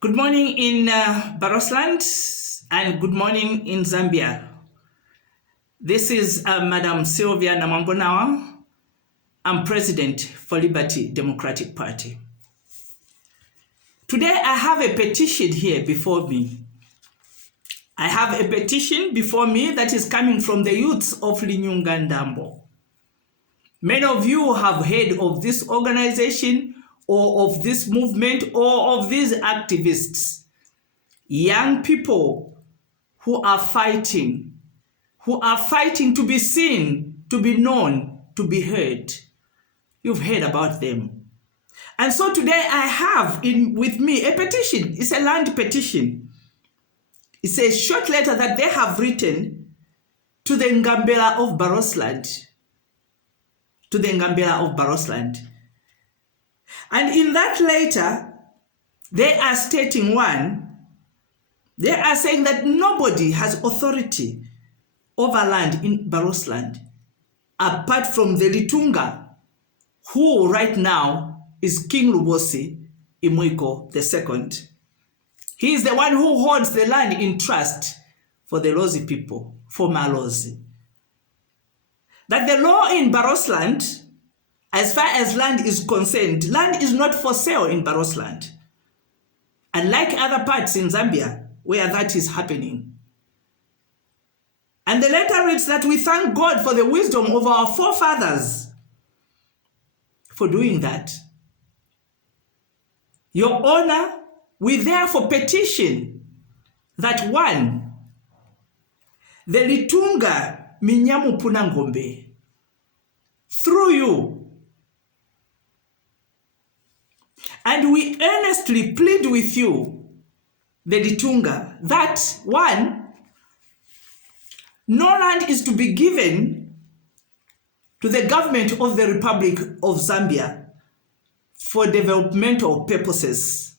Good morning in Barotseland and good morning in Zambia. This is Madam Sylvia Namambonawa. I'm President for Liberty Democratic Party. Today I have a petition here before me. I have a petition before me that is coming from the youths of Linyunga Ndambo. Many of you have heard of this organization or of this movement or of these activists. Young people who are fighting to be seen, to be known, to be heard. You've heard about them. And so today I have with me a petition. It's a land petition. It's a short letter that they have written to the Ngambela of Barotseland. To the Ngambela of Barotseland. And in that letter, they are stating they are saying that nobody has authority over land in Barotseland apart from the Litunga, who right now is King Lubosi Imwiko II. He is the one who holds the land in trust for the Lozi people, for Malozi. That the law in Barotseland, as far as land is concerned, land is not for sale in Barotseland. Unlike other parts in Zambia, where that is happening. And the letter reads that we thank God for the wisdom of our forefathers for doing that. Your Honor, we therefore petition that one, the Litunga Minyamu Punangombe, through you, and we earnestly plead with you, the Litunga, that one, no land is to be given to the government of the Republic of Zambia for developmental purposes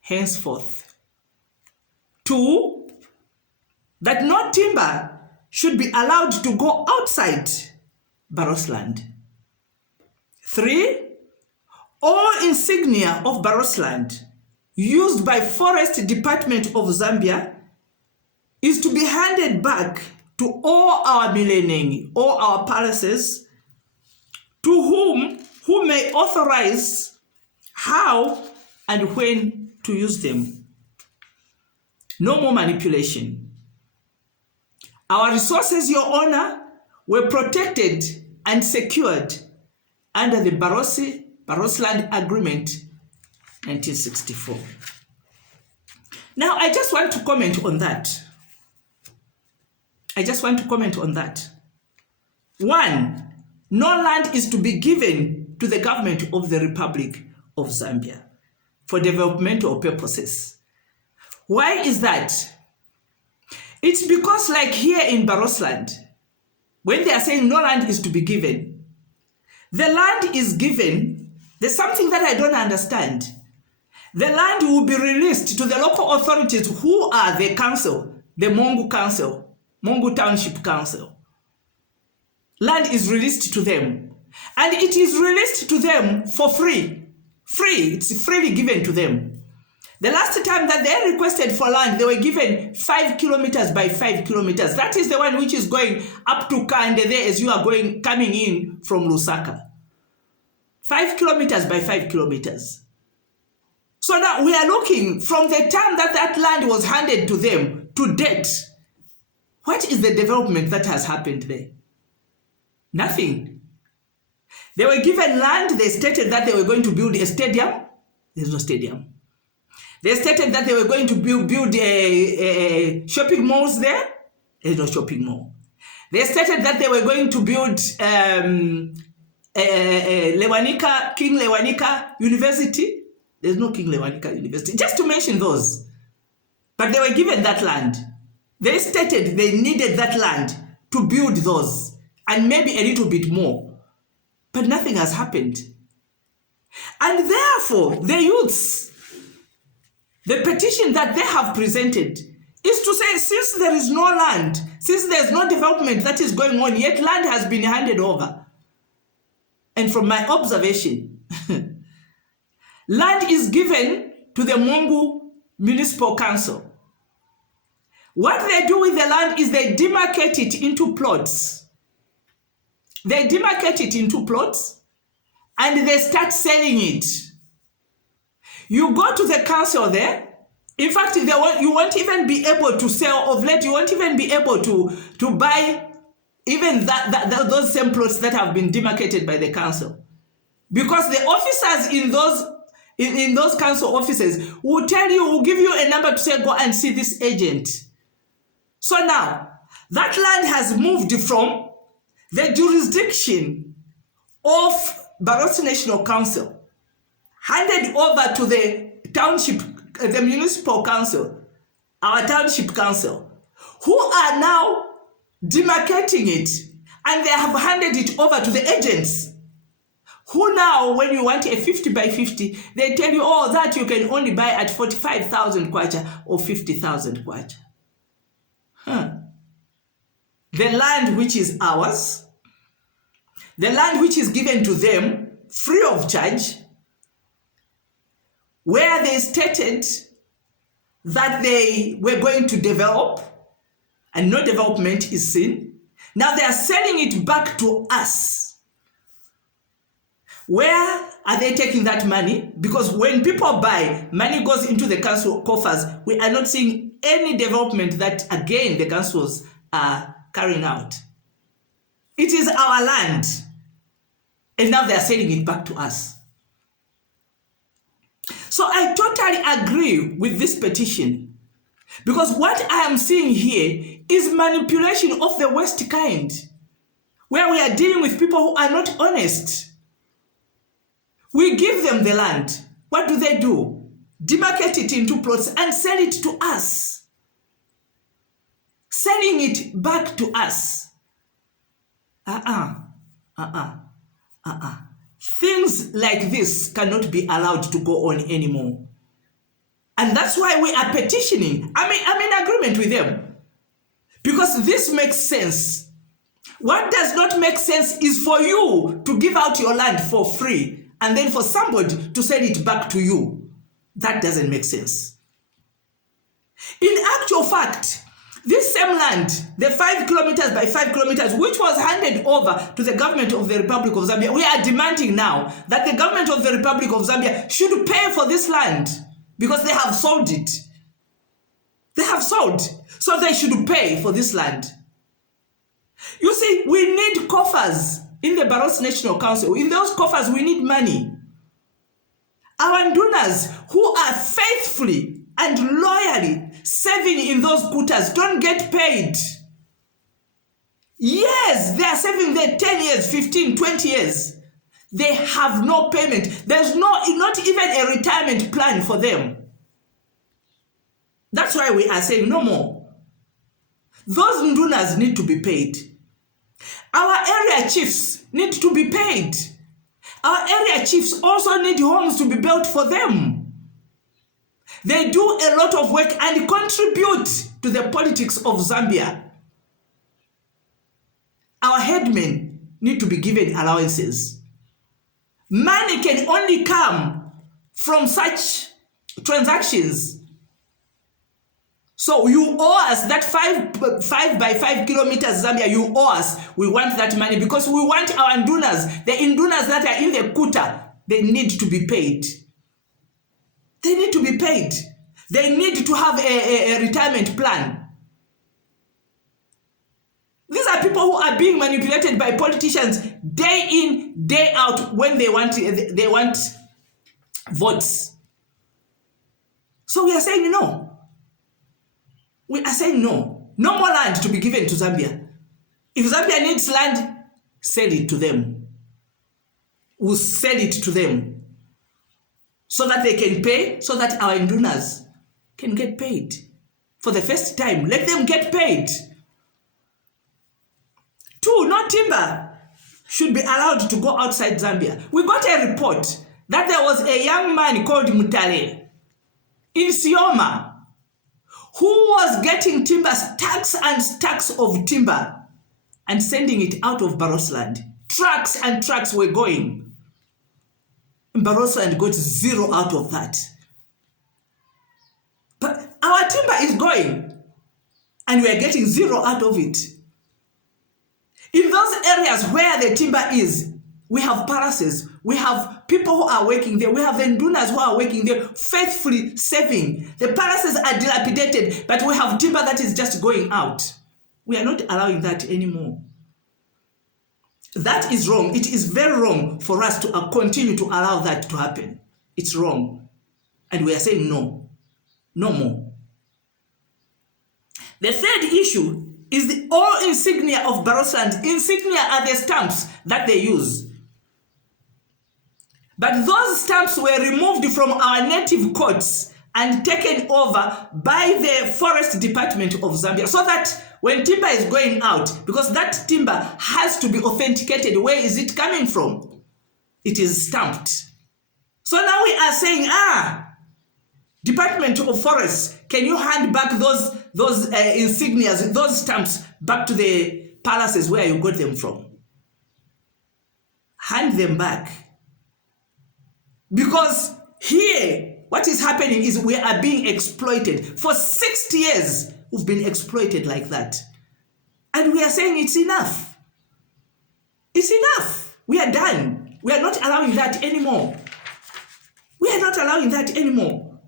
henceforth. Two, that no timber should be allowed to go outside Barotseland. Three, all insignia of Barotseland used by Forest Department of Zambia is to be handed back to all our millennium, all our palaces, to who may authorize how and when to use them. No more manipulation. Our resources, Your Honor, were protected and secured under the Barotseland Agreement 1964. Now, I just want to comment on that. One, no land is to be given to the government of the Republic of Zambia for developmental purposes. Why is that? It's because, like here in Barotseland, when they are saying no land is to be given, the land is given. There's something that I don't understand. The land will be released to the local authorities who are the council, the Mongu Council, Mongu Township Council. Land is released to them. And it is released to them for free. It's freely given to them. The last time that they requested for land, they were given 5 kilometers by 5 kilometers. That is the one which is going up to Kande there as you are coming in from Lusaka. 5 kilometers by 5 kilometers. So now we are looking from the time that that land was handed to them to date. What is the development that has happened there? Nothing. They were given land. They stated that they were going to build a stadium. There's no stadium. They stated that they were going to build shopping malls there. There's no shopping mall. They stated that they were going to build King Lewanika University. There's no King Lewanika University. Just to mention those. But they were given that land. They stated they needed that land to build those and maybe a little bit more. But nothing has happened. And therefore, the youths, the petition that they have presented is to say, since there is no land, since there's no development that is going on, yet land has been handed over. And from my observation, land is given to the Mongu municipal council. What they do with the land is they demarcate it into plots. They demarcate it into plots and they start selling it. You go to the council there. In fact, you won't even be able to sell of late. You won't even be able to buy even those same plots that have been demarcated by the council. Because the officers in those council offices will tell you, will give you a number to say, go and see this agent. So now, that land has moved from the jurisdiction of Barotseland National Council, handed over to the township, the municipal council, our township council, who are now demarcating it, and they have handed it over to the agents, who now, when you want a 50 by 50, they tell you, oh, that you can only buy at 45,000 kwacha or 50,000 kwacha. The land which is ours, the land which is given to them free of charge, where they stated that they were going to develop and no development is seen. Now they are selling it back to us. Where are they taking that money? Because when people buy, money goes into the council coffers. We are not seeing any development that, again, the councils are carrying out. It is our land. And now they are selling it back to us. So I totally agree with this petition. Because what I am seeing here is manipulation of the worst kind. Where we are dealing with people who are not honest. We give them the land. What do? Demarcate it into plots and sell it to us. Selling it back to us. Things like this cannot be allowed to go on anymore. And that's why we are petitioning. I'm in agreement with them. Because this makes sense. What does not make sense is for you to give out your land for free and then for somebody to sell it back to you. That doesn't make sense. In actual fact, this same land, the 5 kilometers by 5 kilometers, which was handed over to the government of the Republic of Zambia, we are demanding now that the government of the Republic of Zambia should pay for this land because they have sold it. They have sold, so they should pay for this land. You see, we need coffers in the Barotseland National Council. In those coffers, we need money. Our donors who are faithfully and loyally saving in those quotas don't get paid. Yes, they are saving there 10 years, 15, 20 years. They have no payment. There's not even a retirement plan for them. That's why we are saying no more. Those ndunas need to be paid. Our area chiefs need to be paid. Our area chiefs also need homes to be built for them. They do a lot of work and contribute to the politics of Zambia. Our headmen need to be given allowances. Money can only come from such transactions. So you owe us that 5 by 5 kilometers Zambia, you owe us. We want that money because we want our ndunas, the indunas that are in the kuta, they need to be paid. They need to be paid. They need to have a retirement plan. These are people who are being manipulated by politicians day in, day out when they want votes. So we are saying no. We are saying no. No more land to be given to Zambia. If Zambia needs land, sell it to them. We'll sell it to them so that they can pay, so that our indunas can get paid. For the first time, let them get paid. 2, no timber should be allowed to go outside Zambia. We got a report that there was a young man called Mutale in Sioma who was getting timber, stacks and stacks of timber and sending it out of Barotseland. Trucks and trucks were going. And Barotseland got 0 out of that. our timber is going and we are getting zero out of it. In those areas where the timber is, we have palaces, we have people who are working there, we have the ndunas who are working there, faithfully saving. The palaces are dilapidated, but we have timber that is just going out. We are not allowing that anymore. That is wrong. It is very wrong for us to continue to allow that to happen. It's wrong. And we are saying no. No more. The third issue is the all insignia of Barotseland. Insignia are the stamps that they use. But those stamps were removed from our native courts and taken over by the Forest Department of Zambia, so that when timber is going out, because that timber has to be authenticated, where is it coming from? It is stamped. So now we are saying, Department of Forests, can you hand back those insignias, those stamps back to the palaces where you got them from? Hand them back. Because here, what is happening is we are being exploited. For 60 years, we've been exploited like that. And we are saying it's enough. It's enough. We are done. We are not allowing that anymore. We are not allowing that anymore.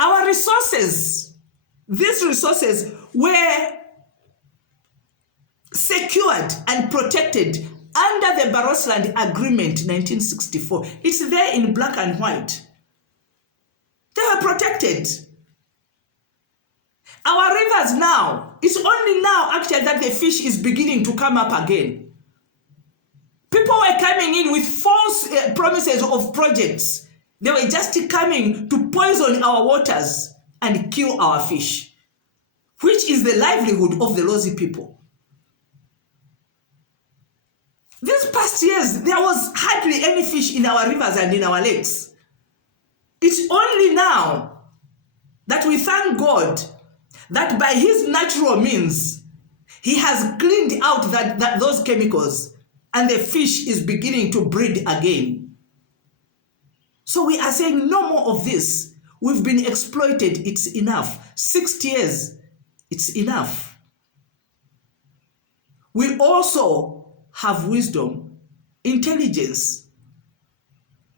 Our resources, these resources were secured and protected under the Barotseland Agreement 1964. It's there in black and white. They were protected. Our rivers now, it's only now actually that the fish is beginning to come up again. People were coming in with false promises of projects. They were just coming to poison our waters and kill our fish, which is the livelihood of the Lozi people. These past years, there was hardly any fish in our rivers and in our lakes. It's only now that we thank God that by his natural means, he has cleaned out those chemicals and the fish is beginning to breed again. So we are saying no more of this. We've been exploited. It's enough. 60 years, it's enough. We also have wisdom, intelligence,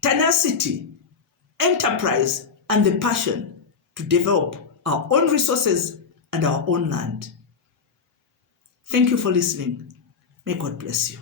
tenacity, enterprise, and the passion to develop our own resources and our own land. Thank you for listening. May God bless you.